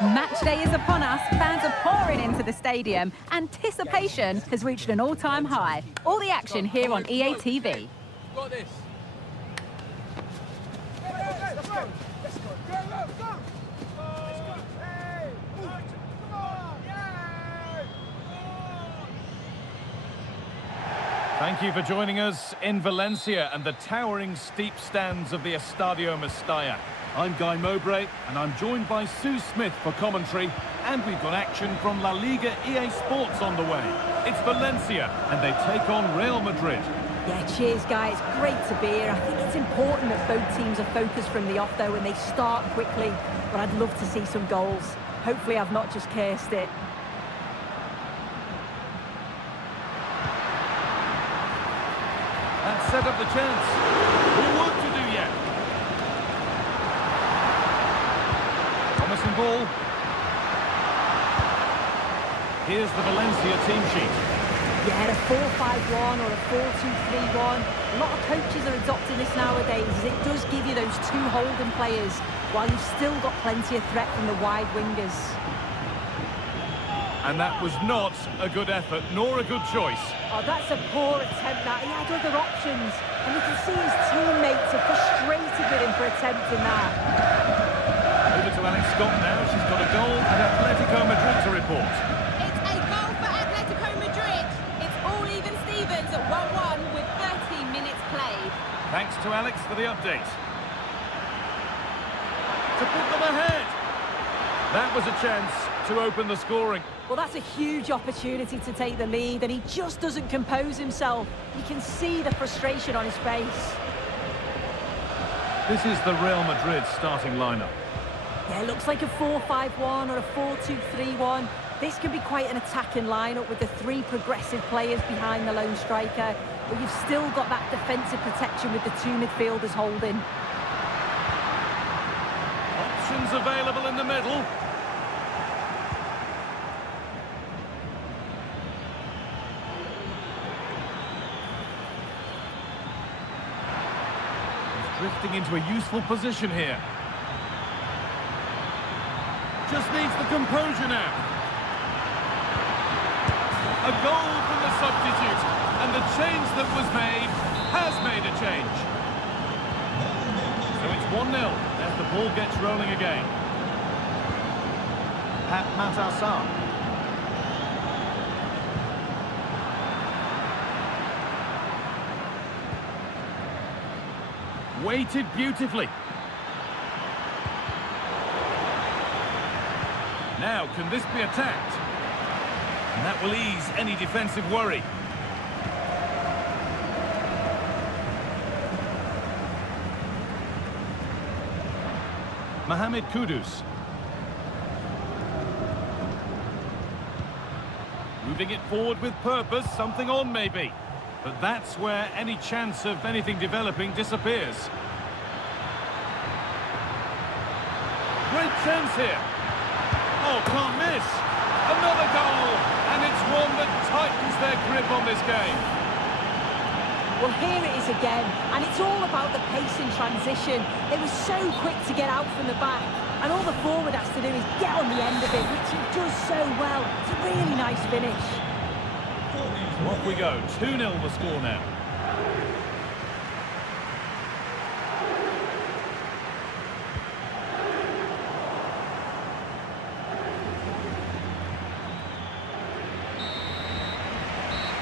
Match day is upon us, fans are pouring into the stadium. Anticipation has reached an all-time high. All the action here on EA TV. Got this. Thank you for joining us in Valencia and the towering steep stands of the Estadio Mestalla. I'm Guy Mowbray and I'm joined by Sue Smith for commentary, and we've got action from La Liga EA Sports on the way. It's Valencia and they take on Real Madrid. Yeah, cheers guys, great to be here. I think it's important that both teams are focused from the off though and they start quickly, but I'd love to see some goals. Hopefully I've not just cursed it. That set up the chance. More work to do yet. Promising ball. Here's the Valencia team sheet. Yeah, a 4-5-1 or a 4-2-3-1. A lot of coaches are adopting this nowadays, as it does give you those two holding players, while you've still got plenty of threat from the wide wingers. And that was not a good effort, nor a good choice. Oh, that's a poor attempt, that. He had other options. And you can see his teammates are frustrated with him for attempting that. Over to Alex Scott now. She's got a goal and Atletico Madrid to report. It's a goal for Atletico Madrid. It's all even Stevens at 1-1 with 13 minutes played. Thanks to Alex for the update. To put them ahead. That was a chance to open the scoring. Well, that's a huge opportunity to take the lead, and he just doesn't compose himself. You can see the frustration on his face. This is the Real Madrid starting lineup. Yeah, it looks like a 4-5-1 or a 4-2-3-1. This can be quite an attacking lineup with the three progressive players behind the lone striker, but you've still got that defensive protection with the two midfielders holding. Options available in the middle. Drifting into a useful position here. Just needs the composure now. A goal from the substitute, and the change that was made has made a change. So it's 1-0 as the ball gets rolling again. Pat Matassar. Weighted beautifully. Now, can this be attacked? And that will ease any defensive worry. Mohamed Kudus. Moving it forward with purpose, something on maybe. But that's where any chance of anything developing disappears. Great chance here. Oh, can't miss. Another goal. And it's one that tightens their grip on this game. Well, here it is again. And it's all about the pace in transition. They were so quick to get out from the back. And all the forward has to do is get on the end of it, which he does so well. It's a really nice finish. Off we go, 2-0 the score now.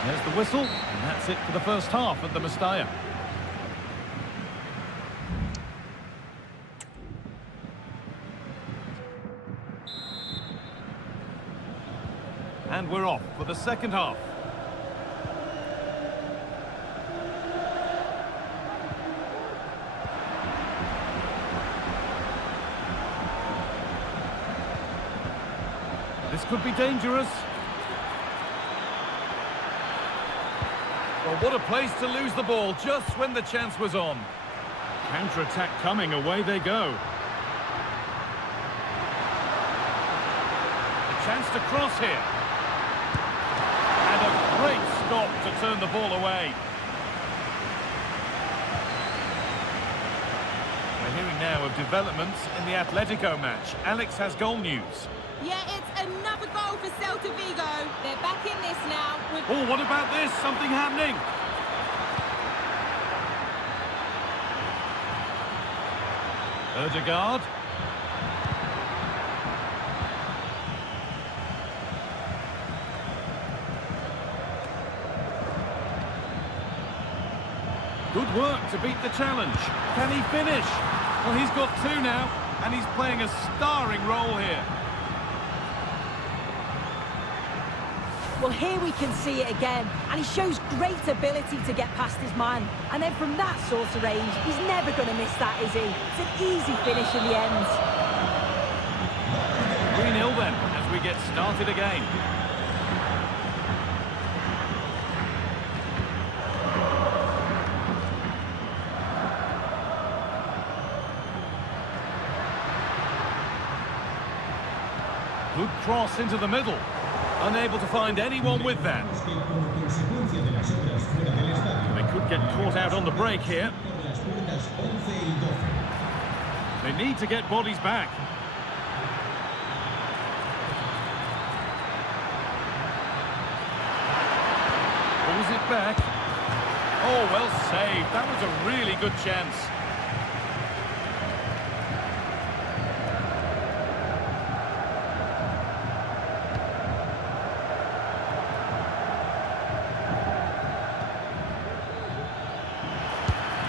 There's the whistle, and that's it for the first half at the Mestalla. And we're off for the second half. This could be dangerous. Well, what a place to lose the ball just when the chance was on. Counter-attack coming, away they go. A chance to cross here. And a great stop to turn the ball away. We're hearing now of developments in the Atletico match. Alex has goal news. Yeah, it's another goal for Celta Vigo. They're back in this now. Oh, what about this? Something happening. Erdegaard. Good work to beat the challenge. Can he finish? Well, he's got two now, and he's playing a starring role here. Well, here we can see it again, and he shows great ability to get past his man. And then from that sort of range, he's never going to miss that, is he? It's an easy finish in the end. 3-0 then, as we get started again. Good cross into the middle. Unable to find anyone with that. They could get caught out on the break here. They need to get bodies back. Pulls it back. Oh, well saved. That was a really good chance.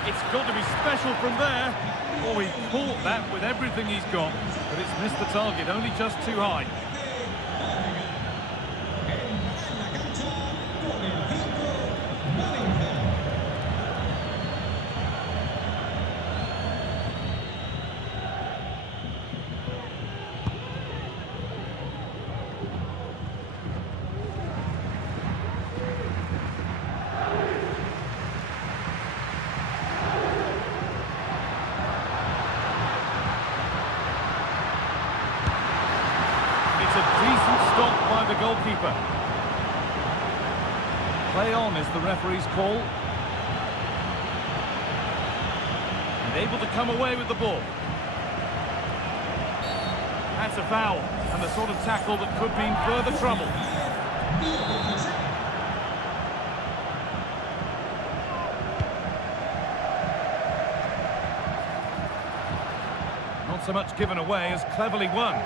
It's got to be special from there. Oh, he caught that with everything he's got, but it's missed the target, only just too high. It's a decent stop by the goalkeeper. Play on is the referee's call. And able to come away with the ball. That's a foul, and the sort of tackle that could mean further trouble. Not so much given away as cleverly won.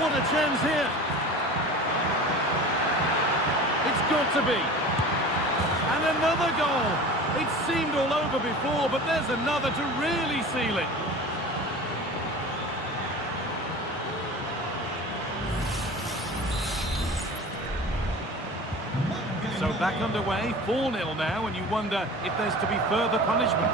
What a chance here. It's got to be. And another goal. It seemed all over before, but there's another to really seal it. So back underway, 4-0 now, and you wonder if there's to be further punishment.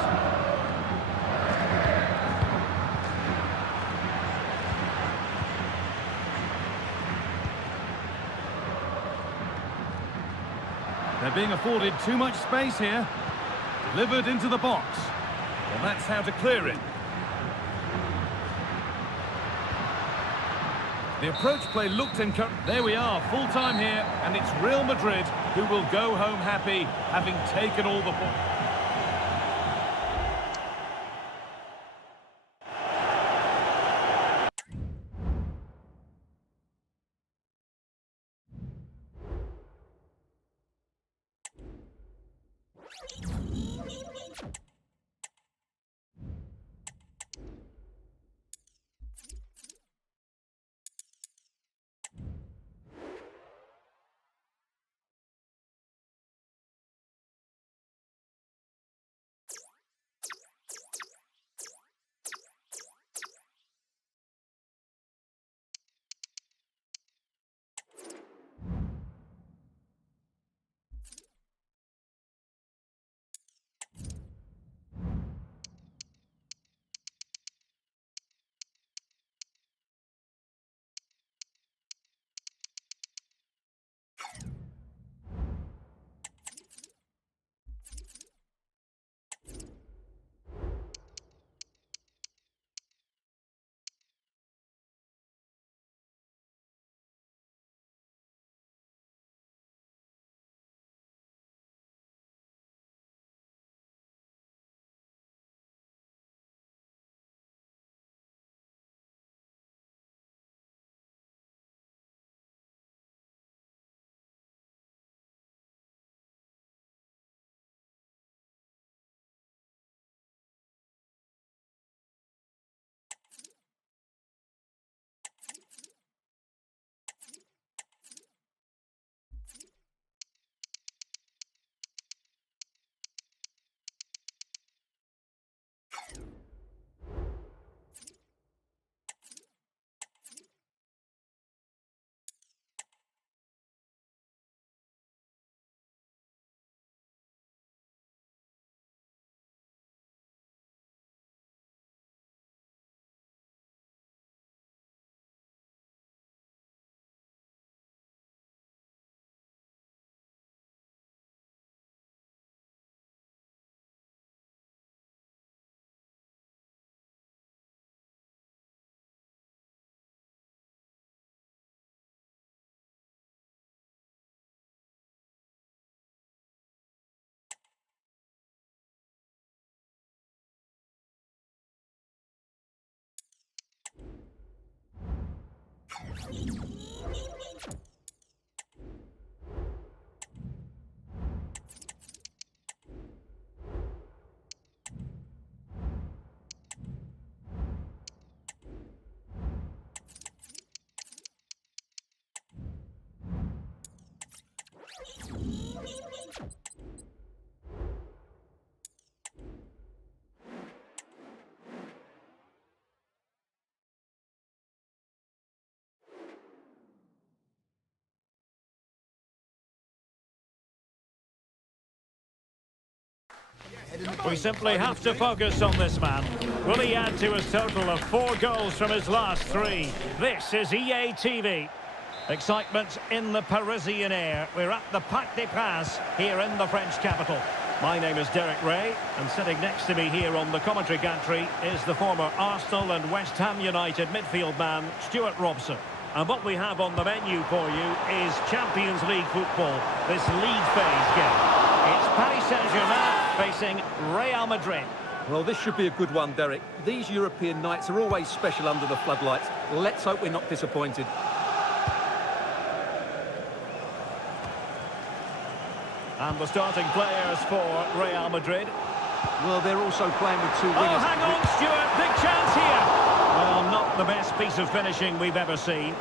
They're being afforded too much space here. Delivered into the box. Well, that's how to clear it. The approach play looked encouraging. There we are, full time here, and it's Real Madrid who will go home happy, having taken all the points. We simply have to focus on this man. Will he add to his total of 4 goals from his last 3? This is EA TV. Excitement in the Parisian air. We're at the Parc des Princes here in the French capital. My name is Derek Ray, and sitting next to me here on the commentary gantry is the former Arsenal and West Ham United midfield man, Stuart Robson. And what we have on the menu for you is Champions League football, this league phase game. It's Paris Saint-Germain facing Real Madrid. Well, this should be a good one, Derek. These European nights are always special under the floodlights. Let's hope we're not disappointed. And the starting players for Real Madrid. Well, they're also playing with 2 wingers. Oh, hang on, Stuart. Big chance here. Well, not the best piece of finishing we've ever seen.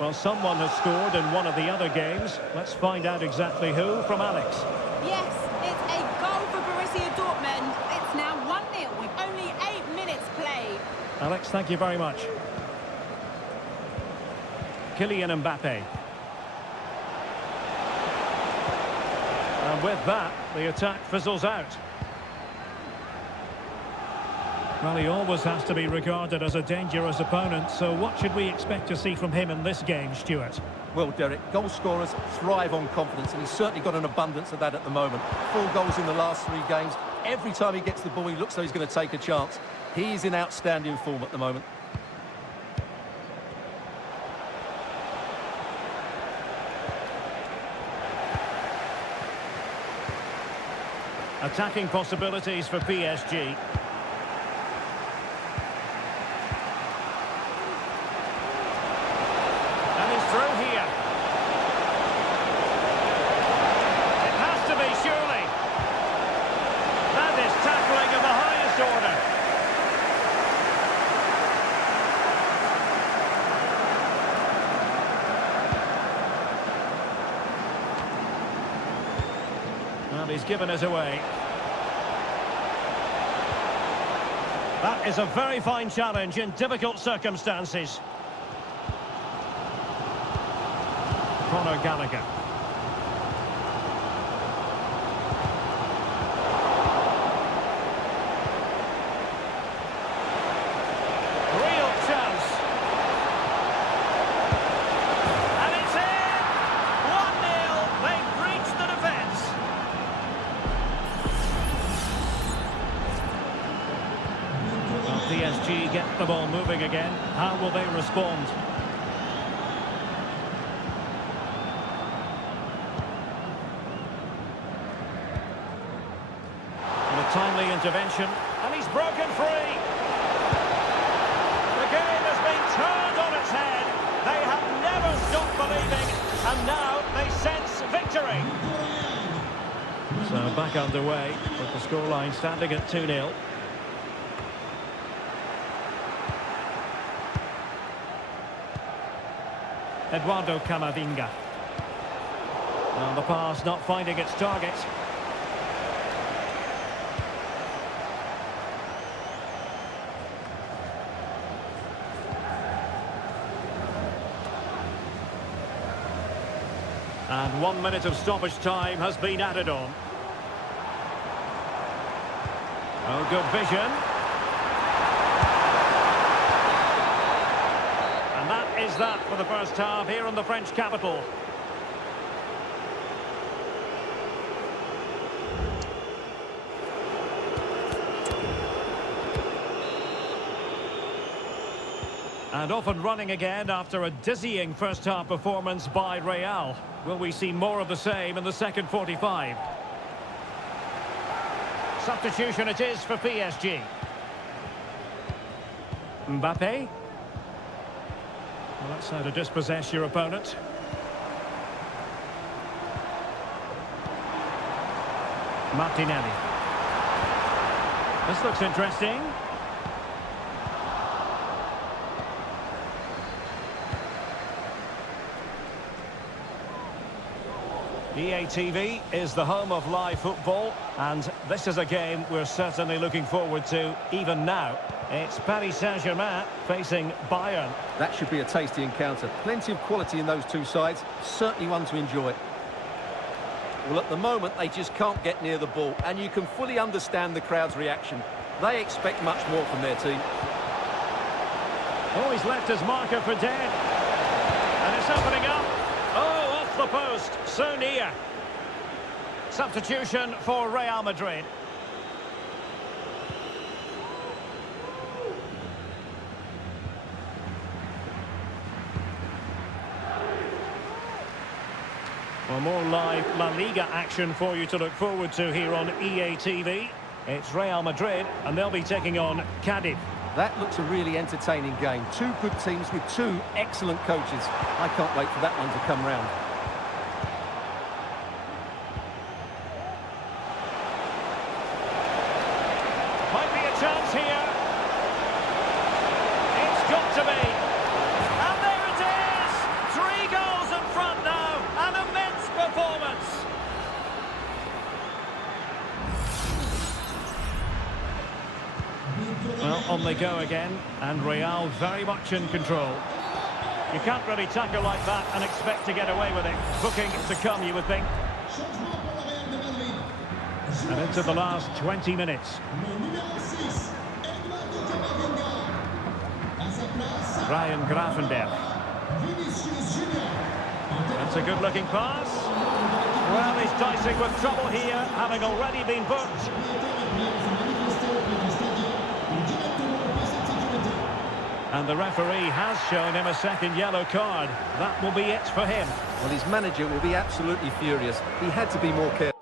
Well, someone has scored in one of the other games. Let's find out exactly who from Alex. Yes, it's a goal for Borussia Dortmund. It's now 1-0 with only 8 minutes played. Alex, thank you very much. Kylian Mbappe. And with that, the attack fizzles out. Well, he always has to be regarded as a dangerous opponent, so what should we expect to see from him in this game, Stuart? Well, Derek, goal scorers thrive on confidence, and he's certainly got an abundance of that at the moment. 4 goals in the last 3 games. Every time he gets the ball, he looks like he's going to take a chance. He's in outstanding form at the moment. Attacking possibilities for PSG. And he's through here. It has to be, surely. That is tackling of the highest order. Well, he's given us away. That is a very fine challenge in difficult circumstances. Conor Gallagher. Real chance. And it's in! 1-0. They've breached the defence. Well, PSG get the ball moving again. How will they respond? Timely intervention, and he's broken free. The game has been turned on its head. They have never stopped believing, and now they sense victory. So back underway, with the scoreline standing at 2-0. Eduardo Camavinga. And the pass not finding its target. And 1 minute of stoppage time has been added on. Oh, good vision. And that is that for the first half here in the French capital. And off and running again after a dizzying first-half performance by Real. Will we see more of the same in the second 45? Substitution it is for PSG. Mbappe. Well, that's how to dispossess your opponent. Martinelli. This looks interesting. EA TV is the home of live football, and this is a game we're certainly looking forward to even now. It's Paris Saint-Germain facing Bayern. That should be a tasty encounter. Plenty of quality in those two sides. Certainly one to enjoy. Well, at the moment, they just can't get near the ball, and you can fully understand the crowd's reaction. They expect much more from their team. Oh, he's left his marker for dead. And it's opening up. Oh, off the post. So near. Substitution for Real Madrid. Well, more live La Liga action for you to look forward to here on EA TV. It's Real Madrid, and they'll be taking on Cadiz. That looks a really entertaining game. Two good teams with two excellent coaches. I can't wait for that one to come round. Might be a chance here. It's got to be. And there it is! 3 goals in front now. An immense performance. Well, on they go again, and Real very much in control. You can't really tackle like that and expect to get away with it. Booking to come, you would think. And into the last 20 minutes. Ryan Grafenberg. That's a good-looking pass. Well, he's dicing with trouble here, having already been booked. And the referee has shown him a second yellow card. That will be it for him. Well, his manager will be absolutely furious. He had to be more careful.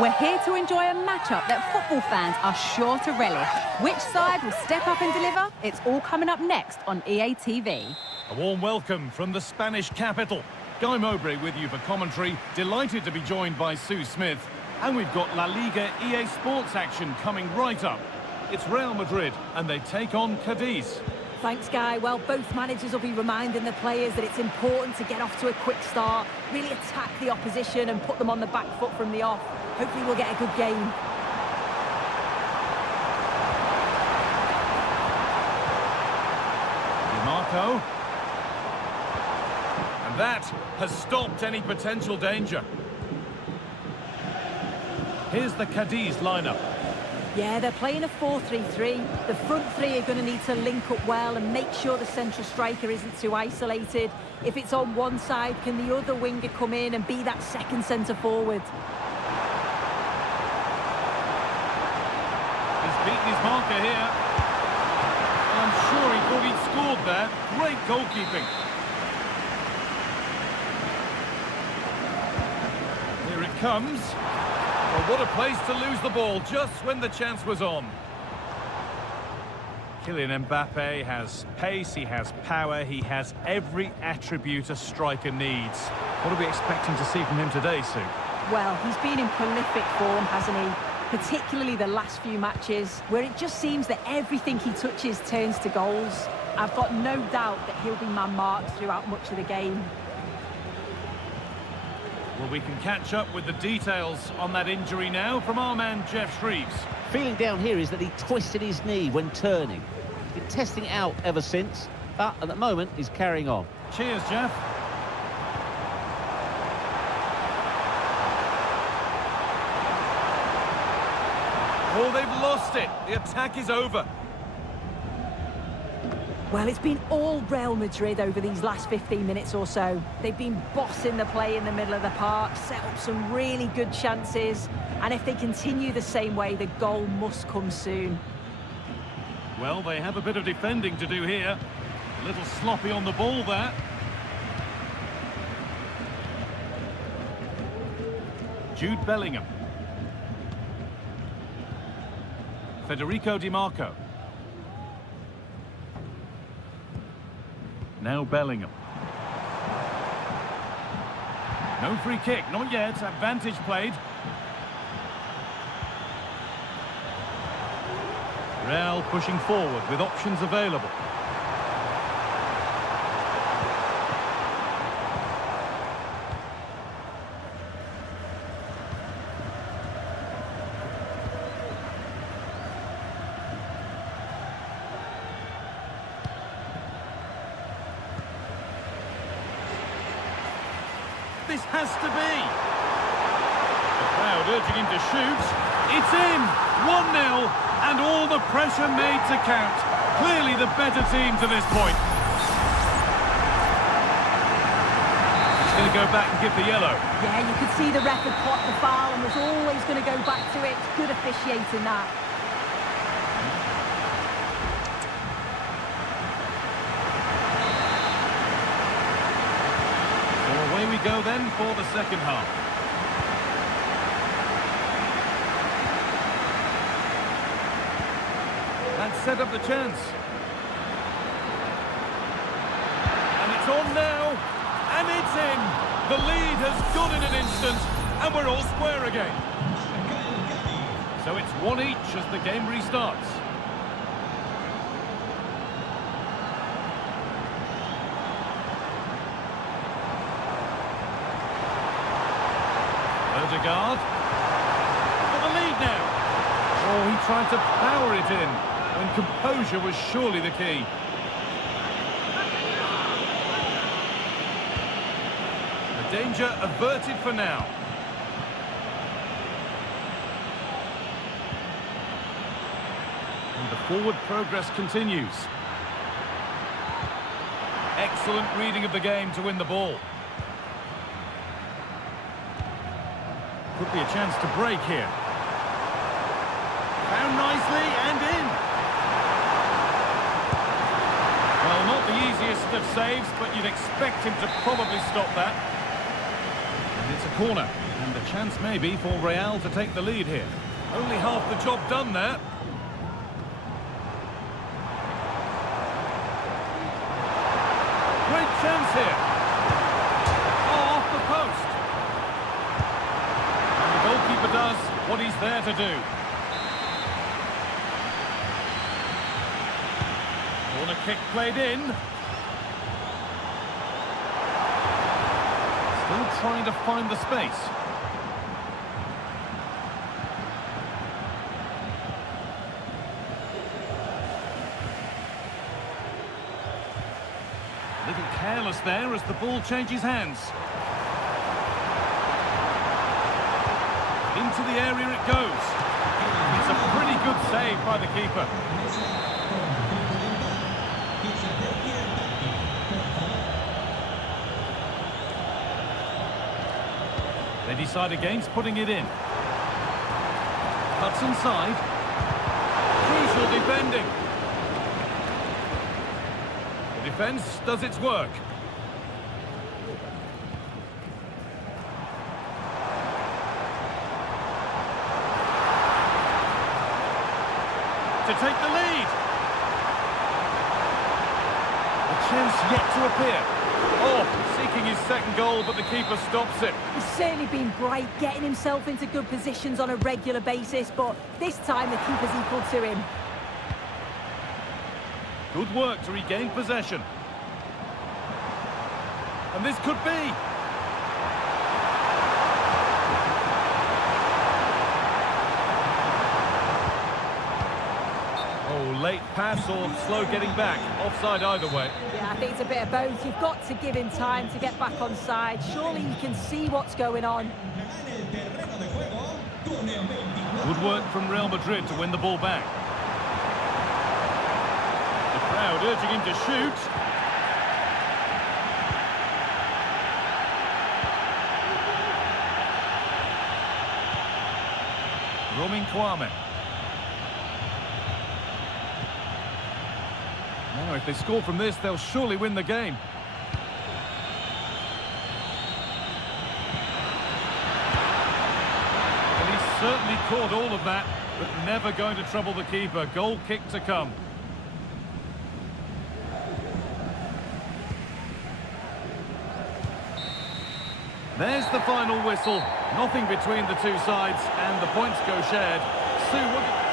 We're here to enjoy a matchup that football fans are sure to relish. Which side will step up and deliver? It's all coming up next on EA TV. A warm welcome from the Spanish capital. Guy Mowbray with you for commentary. Delighted to be joined by Sue Smith. And we've got La Liga EA Sports action coming right up. It's Real Madrid and they take on Cadiz. Thanks, Guy. Well, both managers will be reminding the players that it's important to get off to a quick start, really attack the opposition and put them on the back foot from the off. Hopefully we'll get a good game. DiMarco. And that has stopped any potential danger. Here's the Cadiz lineup. Yeah, they're playing a 4-3-3. The front three are going to need to link up well and make sure the central striker isn't too isolated. If it's on one side, can the other winger come in and be that second centre forward? He's beaten his marker here. I'm sure he thought he'd scored there. Great goalkeeping. Here it comes. Well, what a place to lose the ball just when the chance was on. Kylian Mbappe has pace, he has power, he has every attribute a striker needs. What are we expecting to see from him today, Sue? Well, he's been in prolific form, hasn't he? Particularly the last few matches, where it just seems that everything he touches turns to goals. I've got no doubt that he'll be man-marked throughout much of the game. Well, we can catch up with the details on that injury now from our man Jeff Shreves. Feeling down here is that he twisted his knee when turning. He's been testing it out ever since, but at the moment he's carrying on. Cheers, Jeff. Oh, they've lost it. The attack is over. Well, it's been all Real Madrid over these last 15 minutes or so. They've been bossing the play in the middle of the park, set up some really good chances, and if they continue the same way, the goal must come soon. Well, they have a bit of defending to do here. A little sloppy on the ball there. Jude Bellingham. Federico DiMarco. Now Bellingham. No free kick, not yet. Advantage played. Real pushing forward with options available. This has to be. The crowd urging him to shoot. It's in. 1-0. And all the pressure made to count. Clearly the better team to this point. He's going to go back and give the yellow. Yeah, you could see the ref had clocked the foul and was always going to go back to it. Good officiating that. Away we go then for the second half. That set up the chance. And it's on now. And it's in. The lead has gone in an instant. And we're all square again. So it's 1 each as the game restarts. Odegaard. For the lead now. Oh, he tried to power it in when composure was surely the key. The danger averted for now. And the forward progress continues. Excellent reading of the game to win the ball. Could be a chance to break here. Found nicely and in. Well, not the easiest of saves, but you'd expect him to probably stop that. And it's a corner. And the chance maybe for Real to take the lead here. Only half the job done there. Great chance here. Oh, off the post. And the goalkeeper does what he's there to do. Corner kick played in. Still trying to find the space. A little careless there as the ball changes hands. Into the area it goes. It's a pretty good save by the keeper. They decide against putting it in. Cuts inside. Crucial defending. The defence does its work. To take the lead. A chance yet to appear. Oh, seeking his second goal, but the keeper stops it. He's certainly been bright, getting himself into good positions on a regular basis, but this time the keeper's equal to him. Good work to regain possession. And this could be. Oh, late pass or slow getting back. Offside either way. Yeah, I think it's a bit of both. You've got to give him time to get back on side. Surely you can see what's going on. Good work from Real Madrid to win the ball back. The crowd urging him to shoot. Roaming Kwame. Now, if they score from this, they'll surely win the game. And he's certainly caught all of that, but never going to trouble the keeper. Goal kick to come. There's the final whistle. Nothing between the two sides, and the points go shared. Sue, what do you...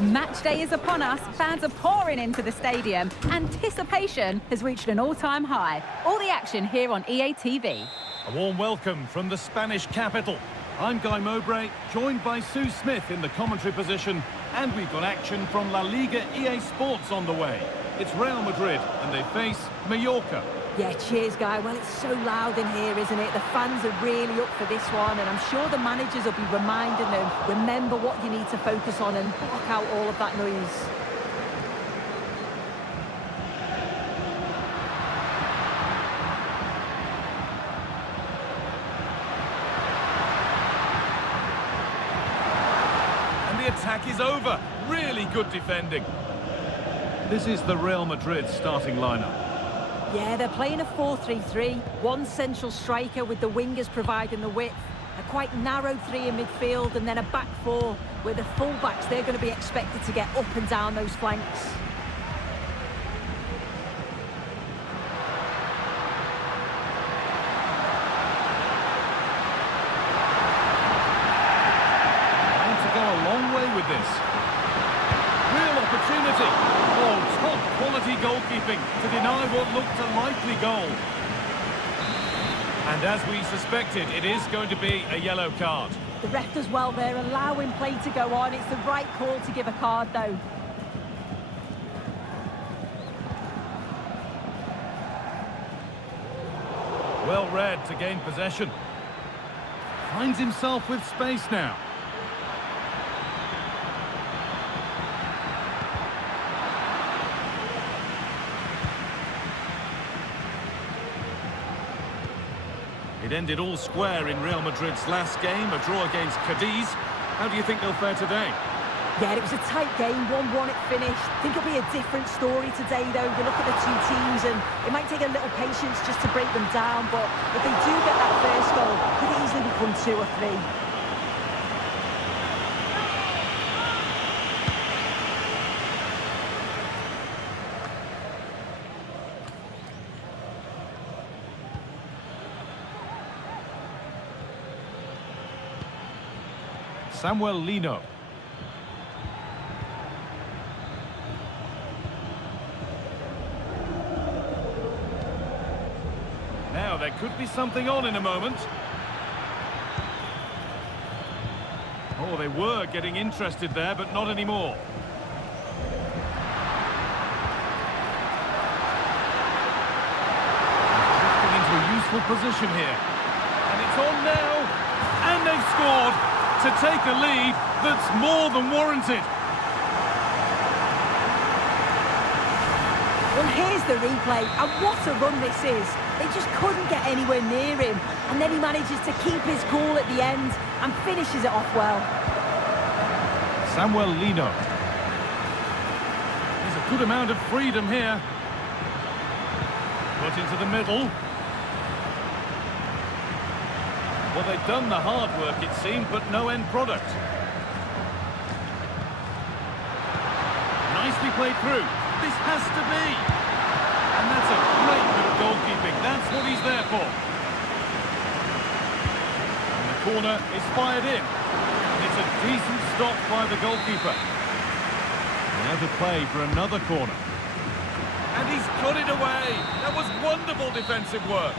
Match day is upon us, fans are pouring into the stadium. Anticipation has reached an all-time high. All the action here on EA TV. A warm welcome from the Spanish capital. I'm Guy Mowbray, joined by Sue Smith in the commentary position, and we've got action from La Liga EA Sports on the way. It's Real Madrid, and they face Mallorca. Yeah, cheers, Guy. Well, it's so loud in here, isn't it? The fans are really up for this one, and I'm sure the managers will be reminding them, remember what you need to focus on and block out all of that noise. And the attack is over. Really good defending. This is the Real Madrid starting lineup. Yeah, they're playing a 4-3-3. One central striker with the wingers providing the width. A quite narrow three in midfield and then a back four where the full-backs, they're going to be expected to get up and down those flanks. Trying to go a long way with this. Real opportunity. Oh, top quality goalkeeping to deny what looked a likely goal. And as we suspected, it is going to be a yellow card. The ref does well there, allowing play to go on. It's the right call to give a card, though. Well read to gain possession. Finds himself with space now. It ended all square in Real Madrid's last game, a draw against Cadiz. How do you think they'll fare today? Yeah, it was a tight game, 1-1 it finished. I think it'll be a different story today, though. You look at the two teams, and it might take a little patience just to break them down, but if they do get that first goal, it could easily become 2 or 3. Samuel Lino. Now there could be something on in a moment. Oh, they were getting interested there, but not anymore. Drifting into a useful position here. And it's on now. And they've scored to take a lead that's more than warranted. Well, here's the replay, and what a run this is. They just couldn't get anywhere near him, and then he manages to keep his cool at the end and finishes it off well. Samuel Lino. There's a good amount of freedom here. Put into the middle. Well, they've done the hard work, it seemed, but no end product. Nicely played through. This has to be. And that's a great bit of goalkeeping. That's what he's there for. And the corner is fired in. And it's a decent stop by the goalkeeper. Now to play for another corner. And he's got it away. That was wonderful defensive work.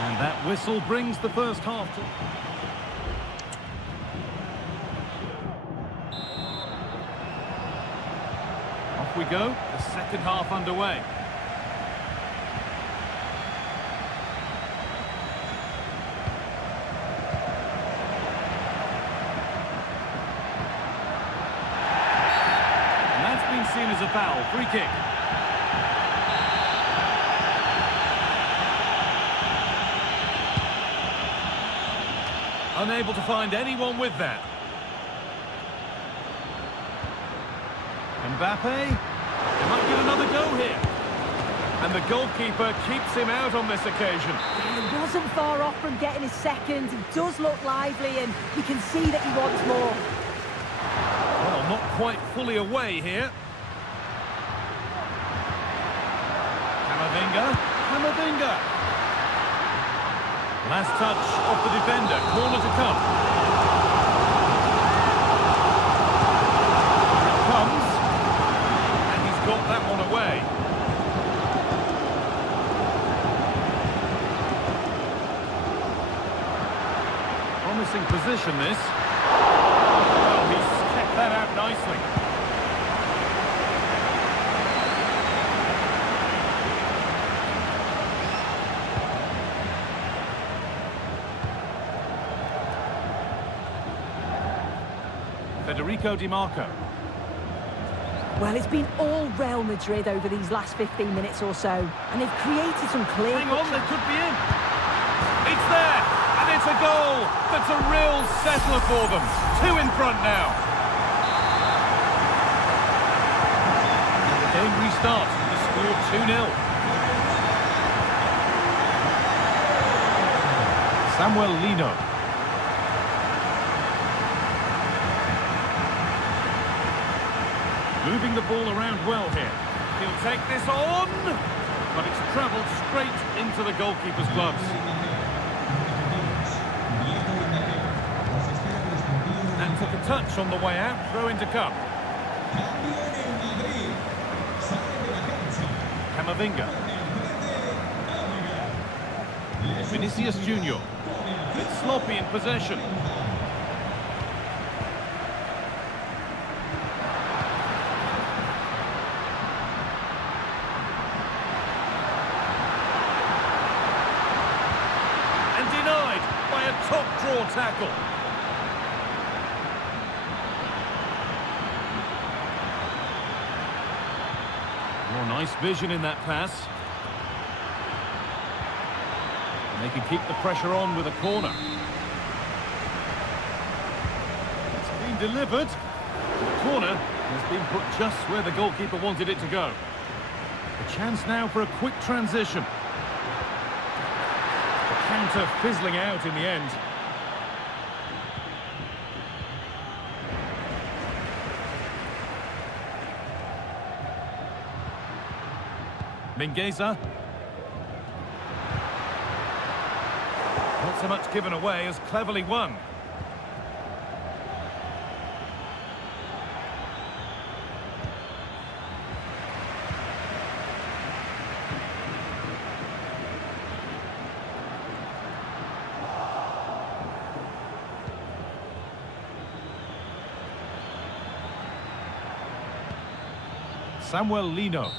And that whistle brings the first half to... Off we go, the second half underway. And that's been seen as a foul, free kick. Unable to find anyone with that. Mbappe, they might get another go here. And the goalkeeper keeps him out on this occasion. He wasn't far off from getting his second. He does look lively, and you can see that he wants more. Well, not quite fully away here. Camavinga. Last touch off the defender, corner to come. gone away. Promising position, this. Well, he's kept that out nicely. Federico Di Marco. Well, it's been all Real Madrid over these last 15 minutes or so, and they've created some clear... Hang on, they could be in. It's there, and it's a goal. That's a real settler for them. 2 in front now. The game restarts. The score 2-0. Samuel Lino. Moving the ball around well here. He'll take this on, but it's travelled straight into the goalkeeper's gloves. And took a touch on the way out, throw into cup. Camavinga. Vinicius Junior. Bit sloppy in possession. Top draw tackle. More nice vision in that pass. And they can keep the pressure on with a corner. It's been delivered. The corner has been put just where the goalkeeper wanted it to go. A chance now for a quick transition. Counter fizzling out in the end. Mingueza. Not so much given away as cleverly won. Samuel Lino.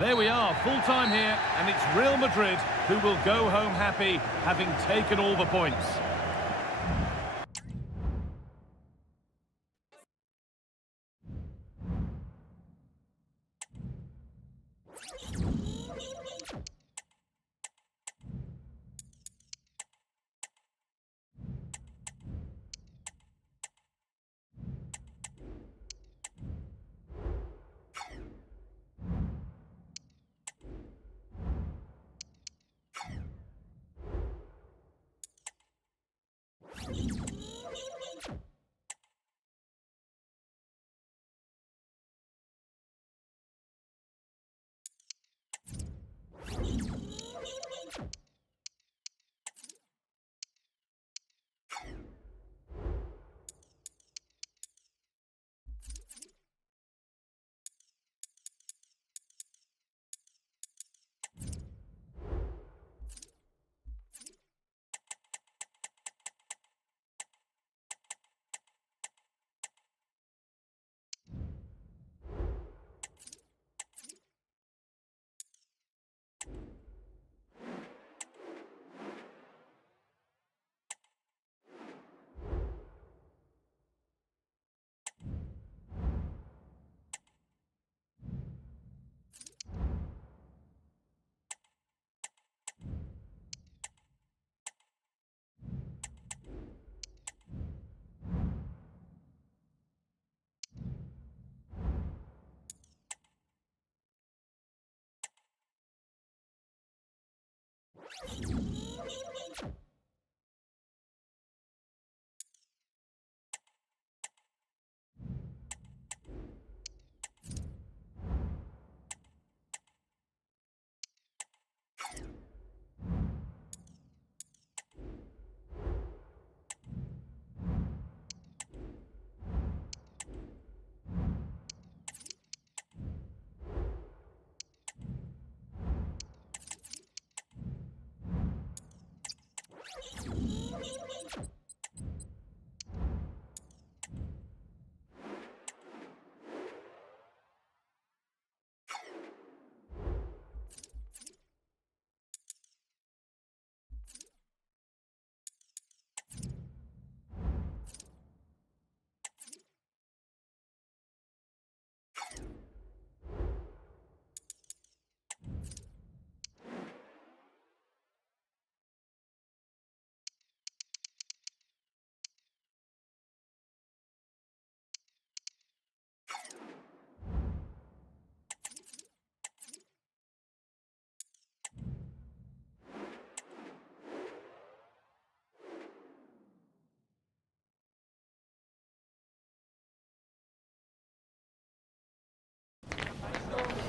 There we are, full time here, and it's Real Madrid who will go home happy, having taken all the points.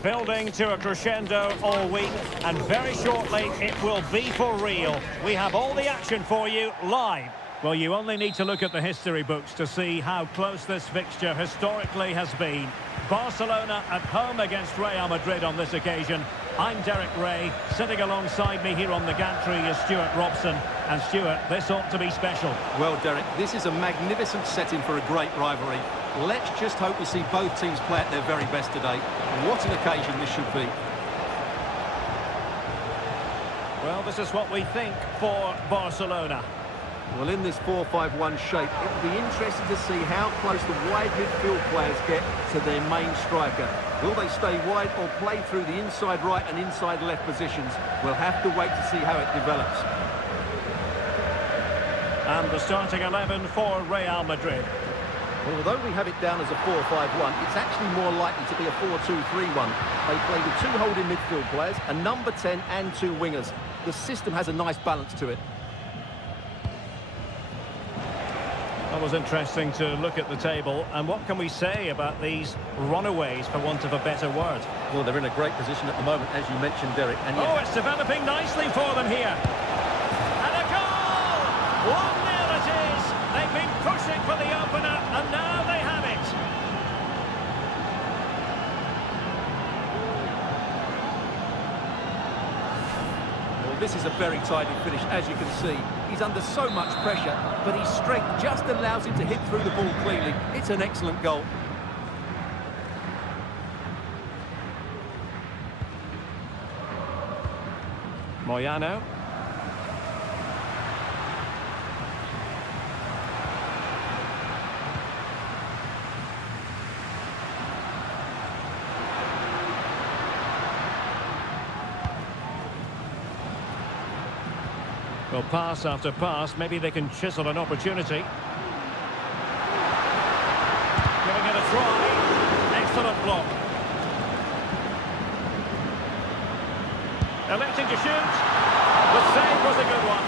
building to a crescendo all week, and very shortly it will be for real. We have all the action for you live. Well, you only need to look at the history books to see how close this fixture historically has been. Barcelona at home against Real Madrid on this occasion. I'm Derek Ray. Sitting alongside me here on the gantry is Stuart Robson. And Stuart, this ought to be special. Well, Derek, this is a magnificent setting for a great rivalry. Let's just hope we see both teams play at their very best today. What an occasion this should be. Well, this is what we think for Barcelona. Well, in this 4-5-1 shape, it'll be interesting to see how close the wide midfield players get to their main striker. Will they stay wide or play through the inside right and inside left positions? We'll have to wait to see how it develops. And the starting 11 for Real Madrid. Well, although we have it down as a 4-5-1, it's actually more likely to be a 4-2-3-1. They play with two holding midfield players, a number 10 and two wingers. The system has a nice balance to it. It was interesting to look at the table, and what can we say about these runaways, for want of a better word? Well, they're in a great position at the moment, as you mentioned, Derek. And oh, it's developing nicely for them here. And a goal! 1-0 it is. They've been pushing for the opener, and now they have it. Well, this is a very tidy finish, as you can see. He's under so much pressure, but his strength just allows him to hit through the ball cleanly. It's an excellent goal. Moyano. Well, pass after pass, maybe they can chisel an opportunity. Giving it a try. Excellent block. Electing to shoot. The save was a good one.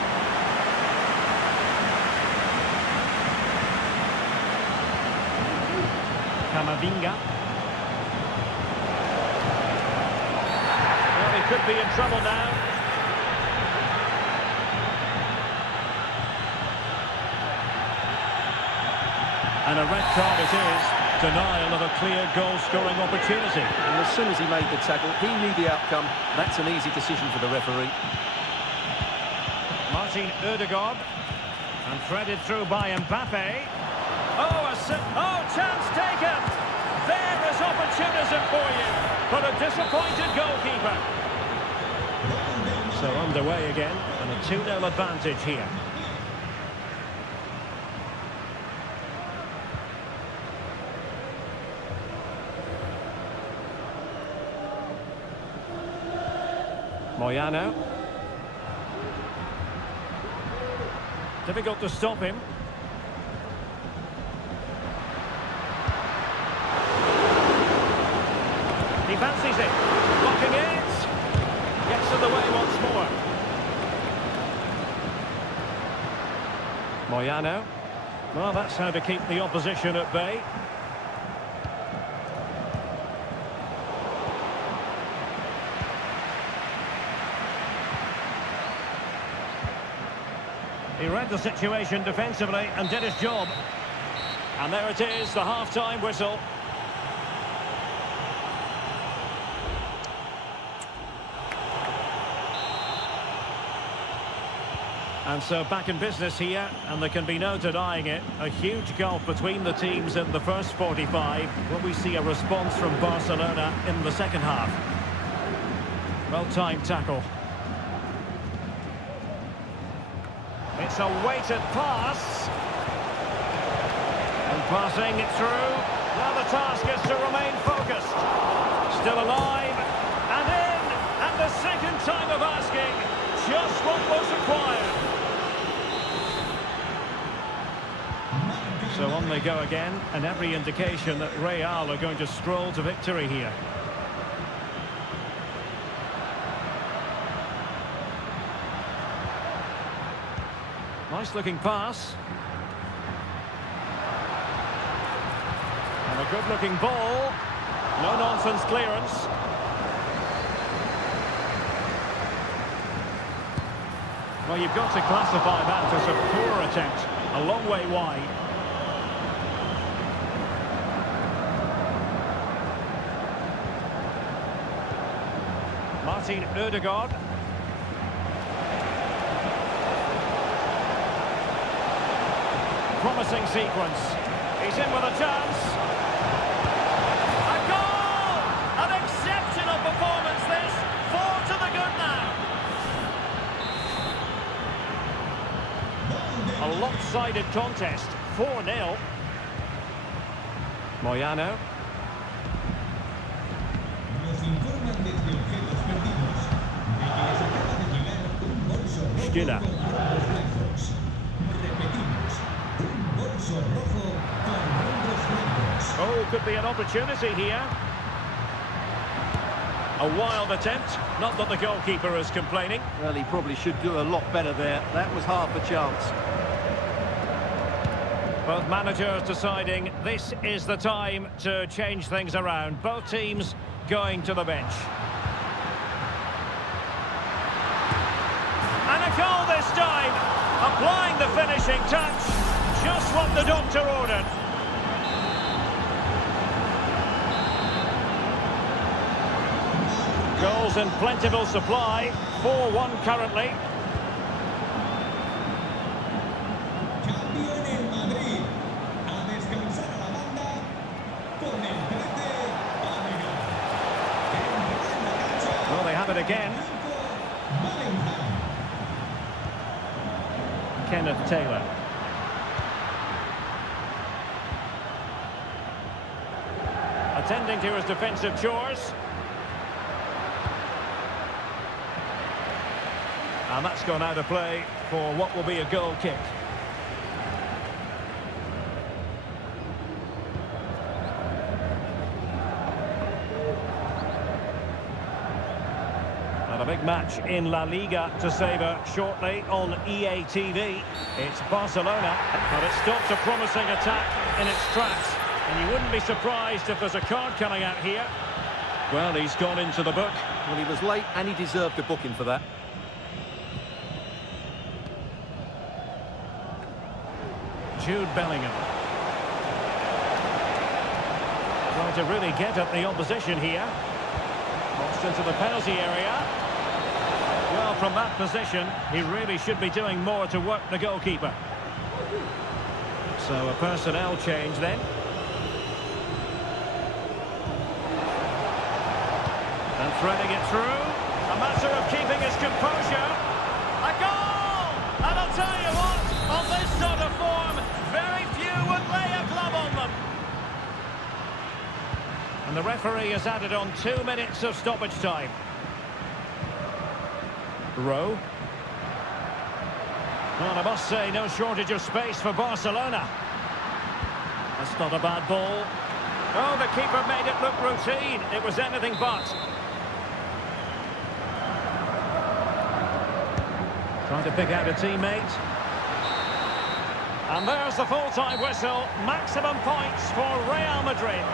Camavinga. Well, he could be in trouble now. And a red card it is. Denial of a clear goal-scoring opportunity. And as soon as he made the tackle, he knew the outcome. That's an easy decision for the referee. Martin Ødegaard. And threaded through by Mbappe. Oh, chance taken! There is opportunism for you, but a disappointed goalkeeper. So underway again, and a 2-0 advantage here. Moyano. Difficult to stop him. He fancies it. Blocking it. Gets in the way once more. Moyano. Well, that's how to keep the opposition at bay. He read the situation defensively and did his job. And there it is, the half-time whistle. And so back in business here, and there can be no denying it. A huge gulf between the teams in the first 45. Will we see a response from Barcelona in the second half? Well-timed tackle. It's a weighted pass. And passing it through. Now the task is to remain focused. Still alive. And in. And the second time of asking. Just what was required. So on they go again. And every indication that Real are going to stroll to victory here. Nice-looking pass. And a good-looking ball. No-nonsense clearance. Well, you've got to classify that as a poor attempt. A long way wide. Martin Ødegaard. Promising sequence. He's in with a chance. A goal! An exceptional performance this. 4 to the good now. A lopsided contest. 4-0. Moyano. Stiller. Oh, could be an opportunity here. A wild attempt. Not that the goalkeeper is complaining. Well, he probably should do a lot better there. That was half a chance. Both managers deciding this is the time to change things around. Both teams going to the bench. And a goal this time. Applying the finishing touch. Just what the doctor ordered. Goals in plentiful supply. 4-1 currently. Well, they have it again. Kenneth Taylor. Attending to his defensive chores. And that's gone out of play for what will be a goal kick. And a big match in La Liga to savour shortly on EA TV. It's Barcelona, but it stops a promising attack in its tracks. And you wouldn't be surprised if there's a card coming out here. Well, he's gone into the book. Well, he was late and he deserved a booking for that. Jude Bellingham. Trying to really get at the opposition here. Crossed into the penalty area. Well, from that position, he really should be doing more to work the goalkeeper. So a personnel change then. And threading it through. A matter of keeping his composure. A goal! And I'll tell you what, on this sort of form, very few would lay a glove on them. And the referee has added on 2 minutes of stoppage time. Rowe. Well, I must say, no shortage of space for Barcelona. That's not a bad ball. Oh, the keeper made it look routine. It was anything but. Trying to pick out a teammate. And there's the full-time whistle. Maximum points for Real Madrid.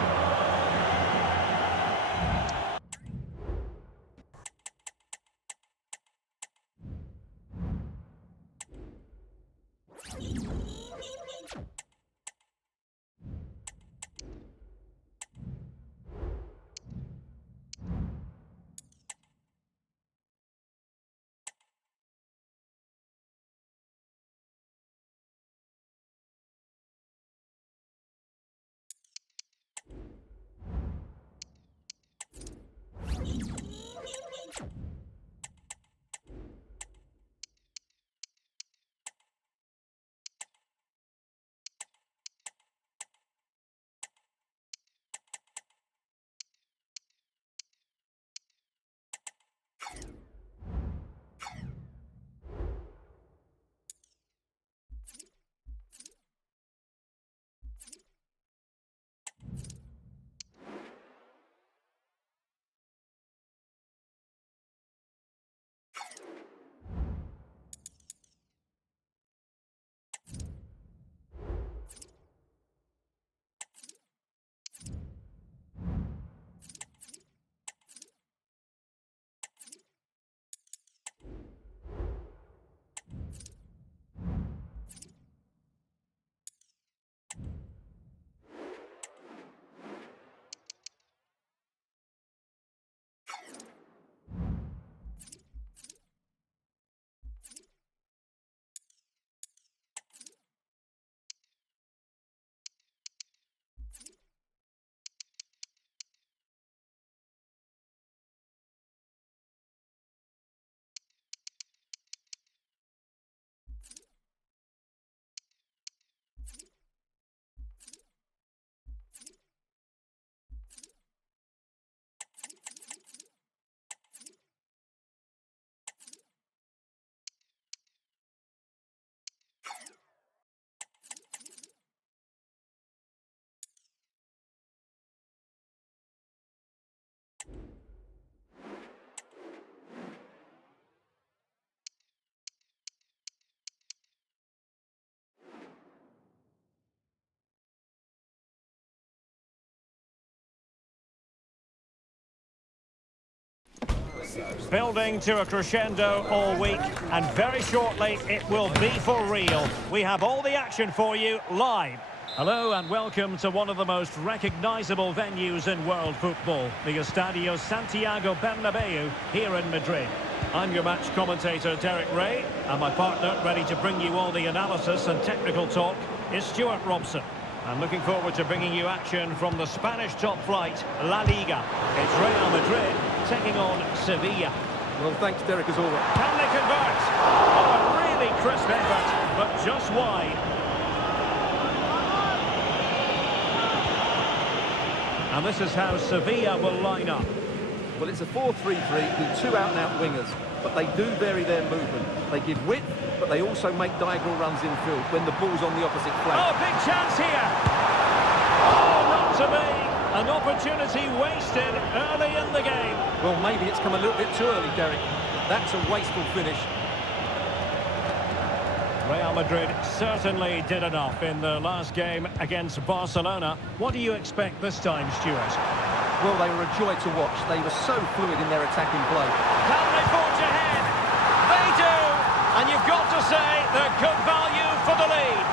Building to a crescendo all week, and very shortly it will be for real. We have all the action for you live. Hello and welcome to one of the most recognisable venues in world football, the Estadio Santiago Bernabeu here in Madrid. I'm your match commentator Derek Ray, and my partner ready to bring you all the analysis and technical talk is Stuart Robson. I'm looking forward to bringing you action from the Spanish top flight, La Liga. It's Real Madrid taking on Sevilla. Well, thanks, Derek, as always. Can they convert? Oh, a really crisp effort, but just wide. And this is how Sevilla will line up. Well, it's a 4-3-3 with two out-and-out wingers, but they do vary their movement. They give width, but they also make diagonal runs infield when the ball's on the opposite flank. Oh, big chance here! Oh, not to be! An opportunity wasted early in the game. Well, maybe it's come a little bit too early, Derek. That's a wasteful finish. Real Madrid certainly did enough in the last game against Barcelona. What do you expect this time, Stuart? Well, they were a joy to watch. They were so fluid in their attacking play. Can they forge ahead? They do! And you've got to say they're good value for the lead.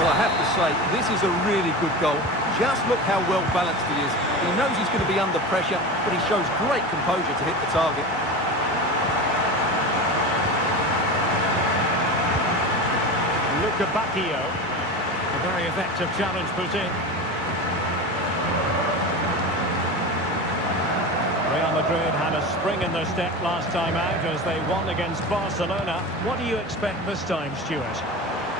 Well, I have to say, this is a really good goal. Just look how well balanced he is. He knows he's going to be under pressure, but he shows great composure to hit the target. Vecchio, a very effective challenge put in. Real Madrid had a spring in their step last time out as they won against Barcelona. What do you expect this time, Stuart?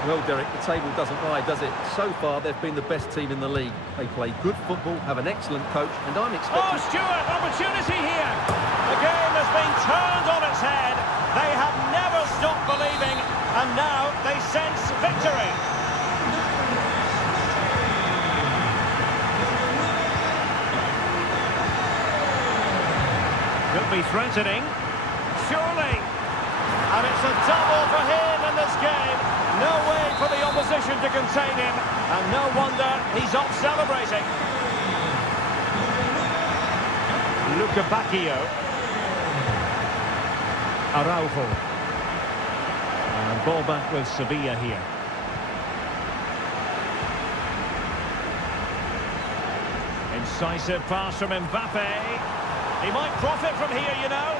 Well, Derek, the table doesn't lie, does it? So far, they've been the best team in the league. They play good football, have an excellent coach, and I'm expecting... Oh, Stuart, opportunity here! The game has been turned on its head. They have never stopped believing, and now they sense victory. Could be threatening. Surely. And it's a double for him in this game. No way for the opposition to contain him. And no wonder he's off celebrating. Vecchio. Araujo. And ball back with Sevilla here. Incisive pass from Mbappe. He might profit from here, you know.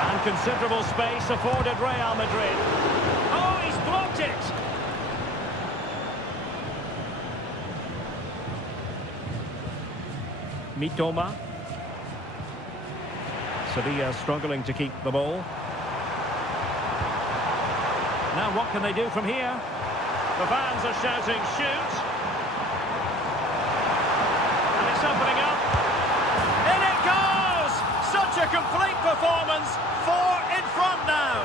And considerable space afforded Real Madrid. Oh, he's blocked it! Mitoma. Sevilla struggling to keep the ball. Now what can they do from here? The fans are shouting, shoot! And it's opening up. In it goes! Such a complete performance. 4 in front now.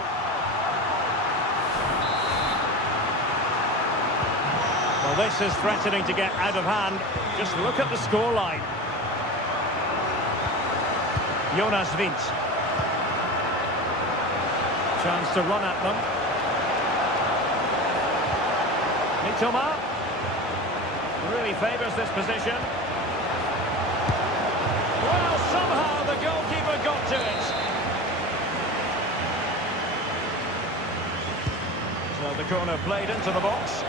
Well, this is threatening to get out of hand. Just look at the scoreline. Jonas Vint. Chance to run at them. Mitoma. Really favours this position. Well, somehow the goalkeeper got to it. So the corner played into the box.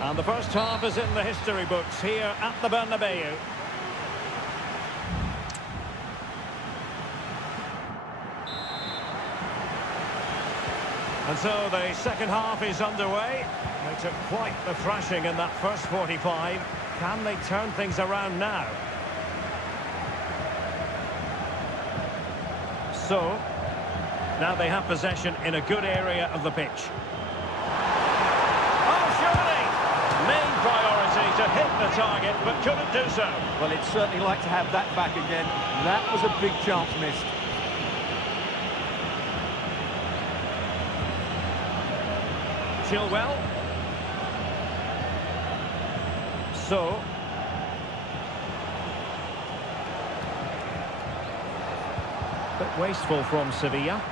And the first half is in the history books here at the Bernabeu. And so the second half is underway. They took quite the thrashing in that first 45. Can they turn things around now? So, now they have possession in a good area of the pitch. Oh, surely! Main priority to hit the target, but couldn't do so. Well, it's certainly like to have that back again. That was a big chance missed. Chilwell. So, Bit wasteful from Sevilla.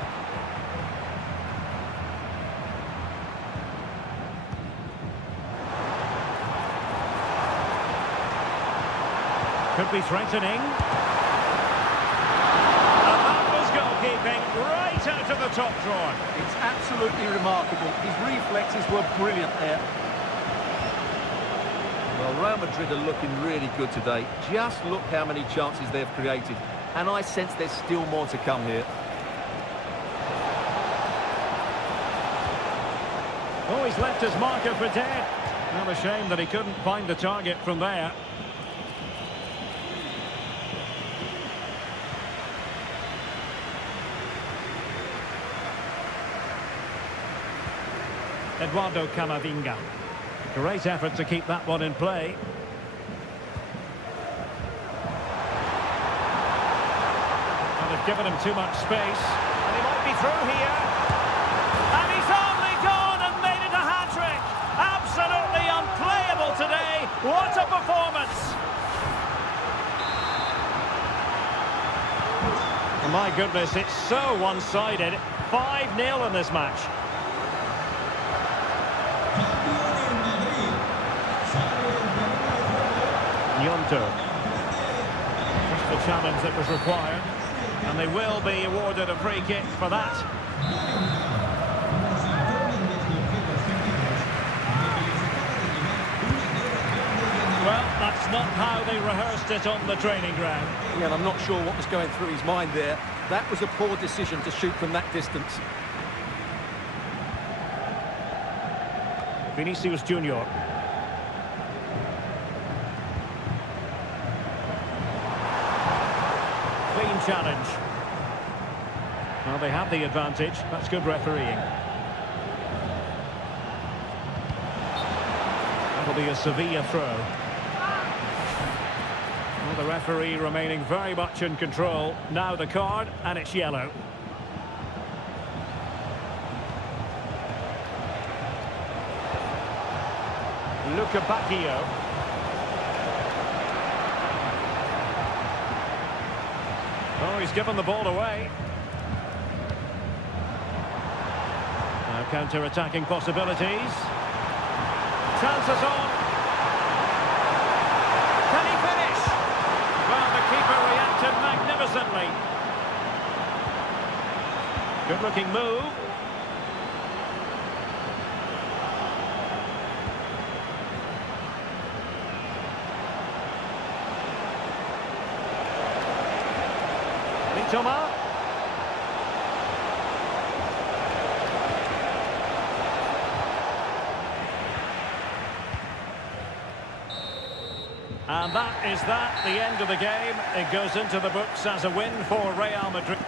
Could be threatening. And that was goalkeeping right out of the top drawer. It's absolutely remarkable. His reflexes were brilliant there. Well, Real Madrid are looking really good today. Just look how many chances they've created. And I sense there's still more to come here. Oh, he's left his marker for dead. Well, a shame that he couldn't find the target from there. Eduardo Camavinga. Great effort to keep that one in play. And they've given him too much space. And he might be through here. And he's only gone and made it a hat-trick. Absolutely unplayable today. What a performance. My goodness, it's so one-sided. 5-0 in this match. Yonto. Just the challenge that was required. And they will be awarded a free kick for that. Well, that's not how they rehearsed it on the training ground. Yeah, and I'm not sure what was going through his mind there. That was a poor decision to shoot from that distance. Vinicius Junior. Clean challenge. Well, they have the advantage. That's good refereeing. That'll be a Sevilla throw. Well, the referee remaining very much in control. Now the card, and it's yellow. Luca Bacchio. Oh, he's given the ball away. Now counter-attacking possibilities. Chances on. Can he finish? Well, the keeper reacted magnificently. Good-looking move. Thomas. And that is that, the end of the game. It goes into the books as a win for Real Madrid.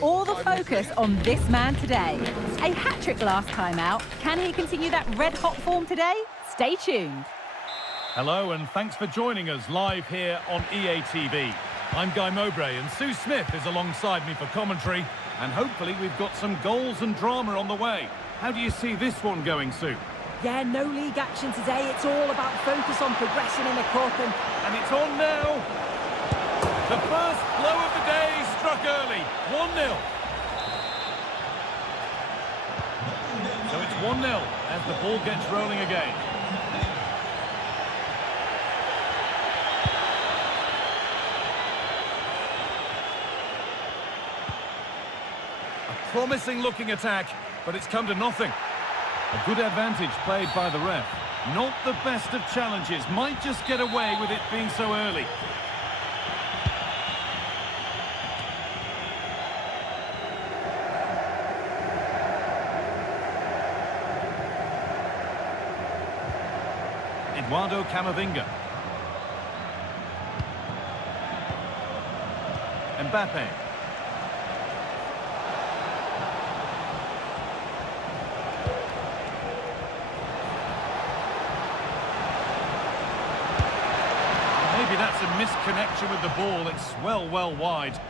All the focus on this man today. A hat-trick last time out. Can he continue that red-hot form today? Stay tuned. Hello and thanks for joining us live here on EA TV. I'm Guy Mowbray and Sue Smith is alongside me for commentary, and hopefully we've got some goals and drama on the way. How do you see this one going, Sue? Yeah, no league action today. It's all about focus on progression in the cup And it's on now. The first blow of the day struck early. 1-0. So it's 1-0 as the ball gets rolling again. A promising looking attack, but it's come to nothing. A good advantage played by the ref. Not the best of challenges. Might just get away with it being so early. Eduardo Camavinga. Mbappe. Maybe that's a misconnection with the ball. It's well wide.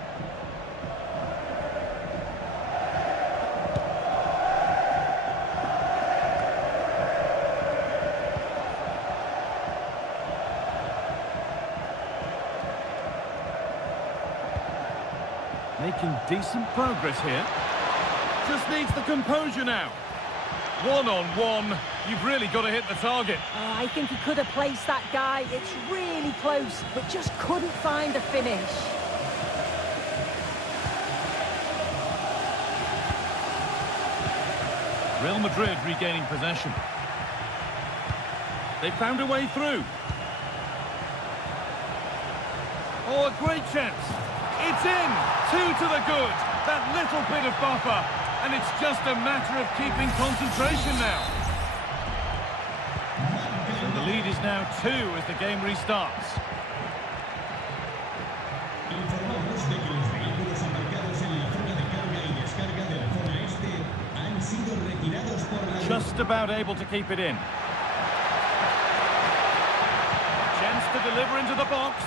Making decent progress here. Just needs the composure now. One-on-one. You've really got to hit the target. I think he could have placed that guy. It's really close, but just couldn't find a finish. Real Madrid regaining possession. They found a way through. Oh, a great chance. It's in. 2 to the good. That little bit of buffer. And it's just a matter of keeping concentration now. So the lead is now 2 as the game restarts. Informamos de que los vehículos aparcados en la zona de carga y descarga de la zona este han sido retirados por la... Just about able to keep it in. Chance to deliver into the box.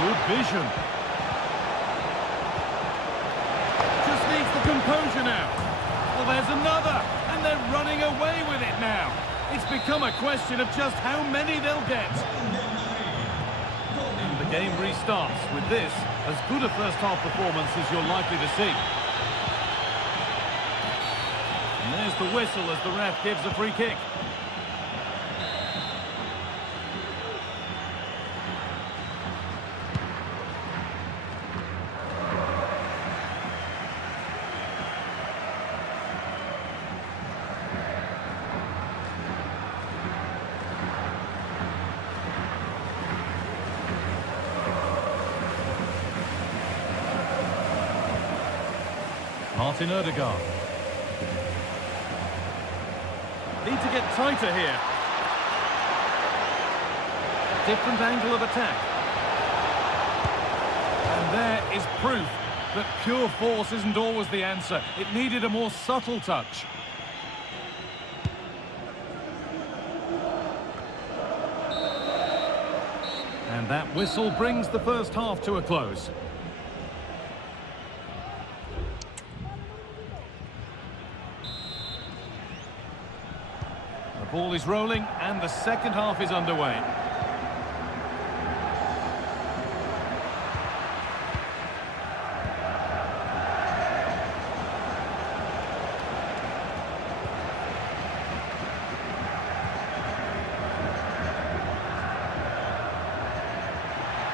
Good vision. Just needs the composure now. Well, there's another, and they're running away with it now. It's become a question of just how many they'll get. And the game restarts with this, as good a first-half performance as you're likely to see. And there's the whistle as the ref gives a free kick. Martin Odegaard. Need to get tighter here. Different angle of attack. And there is proof that pure force isn't always the answer. It needed a more subtle touch. And that whistle brings the first half to a close. The ball is rolling and the second half is underway.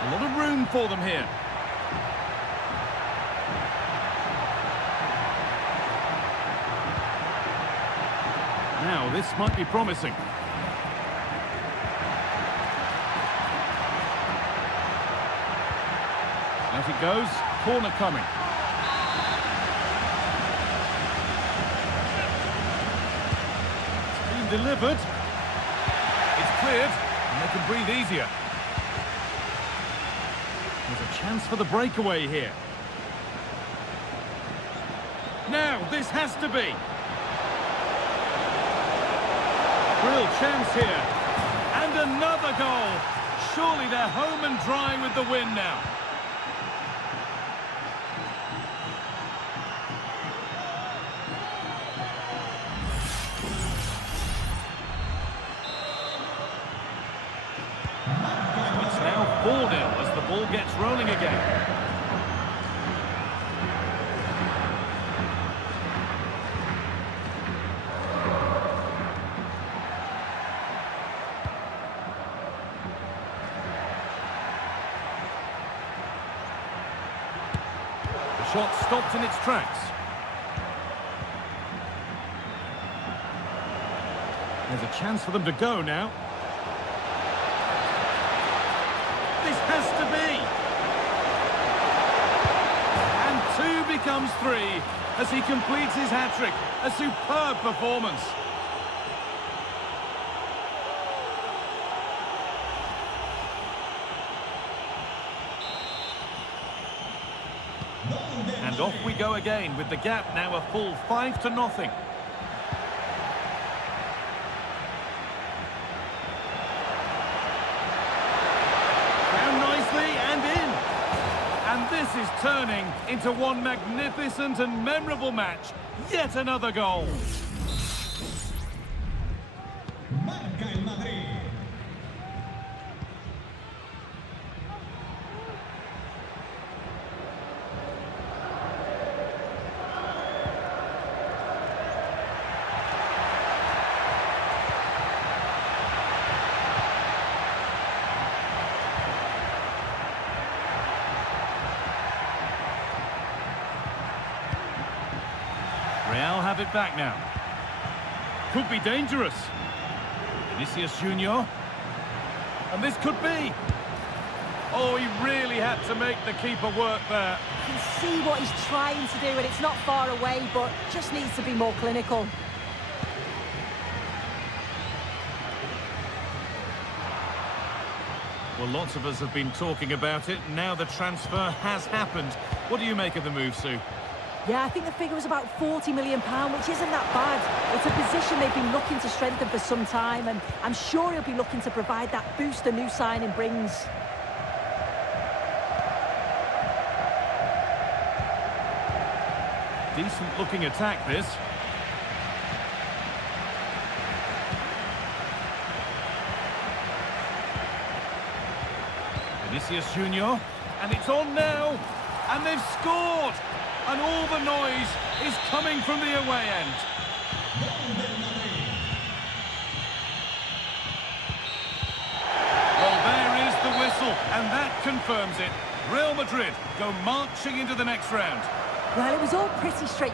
A lot of room for them here. Now, this might be promising. Out it goes, corner coming. And delivered. It's cleared, and they can breathe easier. There's a chance for the breakaway here. Now, this has to be. Real chance here. And another goal. Surely they're home and dry with the win now. It's now 4-0 as the ball gets rolling again. Shot stopped in its tracks. There's a chance for them to go now. This has to be. And 2 becomes 3 as he completes his hat-trick. A superb performance. And off we go again with the gap now a full 5-0. Down nicely and in. And this is turning into one magnificent and memorable match. Yet another goal. Marca el Madrid. Real have it back now. Could be dangerous. Vinicius Junior. And this could be. Oh, he really had to make the keeper work there. You can see what he's trying to do, and it's not far away, but just needs to be more clinical. Well, lots of us have been talking about it. Now the transfer has happened. What do you make of the move, Sue? Yeah, I think the figure was about £40 million, which isn't that bad. It's a position they've been looking to strengthen for some time, and I'm sure he'll be looking to provide that boost the new signing brings. Decent-looking attack, this. Vinicius Junior, and it's on now, and they've scored! And all the noise is coming from the away end. Well, there is the whistle, and that confirms it. Real Madrid go marching into the next round. Well, it was all pretty straight.